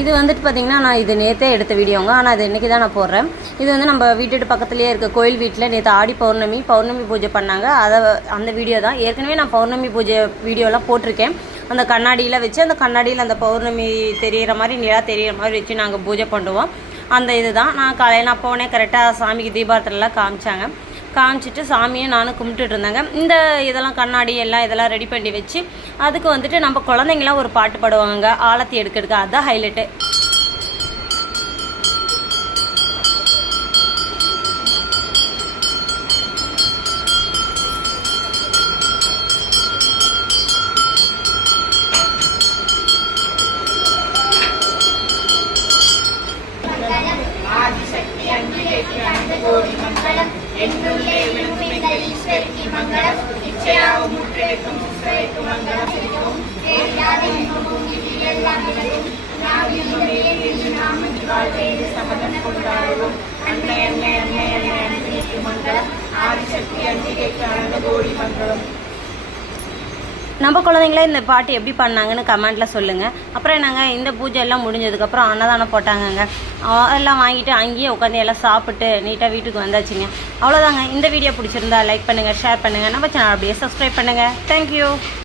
இது வந்துட்டு பார்த்திங்கன்னா நான் இது நேற்றே எடுத்த வீடியோங்க. ஆனால் அது இன்றைக்கி தான் நான் போடுறேன். இது வந்து நம்ம வீட்டு பக்கத்துலேயே இருக்க கோயில் வீட்டில் நேற்று ஆடி பௌர்ணமி பூஜை பண்ணாங்க. அந்த வீடியோ தான். ஏற்கனவே நான் பௌர்ணமி பூஜை வீடியோலாம் போட்டிருக்கேன். அந்த கண்ணாடியில் வச்சு அந்த கண்ணாடியில் அந்த பௌர்ணமி தெரிகிற மாதிரி நிலா தெரிகிற மாதிரி வச்சு நாங்கள் பூஜை பண்ணுவோம். அந்த இது தான் நான் காலையில் நான் போனேன். கரெக்டாக சாமிக்கு தீபாரத்திலலாம் காமிச்சிட்டு சாமியை நானும் கும்பிட்டுட்டு இருந்தேங்க. இந்த இதெல்லாம் கண்ணாடி எல்லாம் இதெல்லாம் ரெடி பண்ணி வச்சு அதுக்கு வந்துட்டு நம்ம குழந்தைங்களாம் ஒரு பாட்டு பாடுவாங்க, ஆலத்தி எடுக்க அதுதான் ஹைலைட்டு. நம்ம குழந்தைங்களே இந்த பாட்டு எப்படி பண்ணாங்கன்னு கமெண்ட்டில் சொல்லுங்கள். அப்புறம் என்னங்க, இந்த பூஜை எல்லாம் முடிஞ்சதுக்கப்புறம் அன்னதானம் போட்டாங்கங்க. எல்லாம் வாங்கிட்டு அங்கேயே உட்காந்து எல்லாம் சாப்பிட்டு நீட்டாக வீட்டுக்கு வந்தாச்சுங்க. அவ்வளோதாங்க. இந்த வீடியோ பிடிச்சிருந்தா லைக் பண்ணுங்கள், ஷேர் பண்ணுங்கள், நம்ம சேனல் அப்படியே சப்ஸ்கிரைப் பண்ணுங்கள். தேங்க்யூ.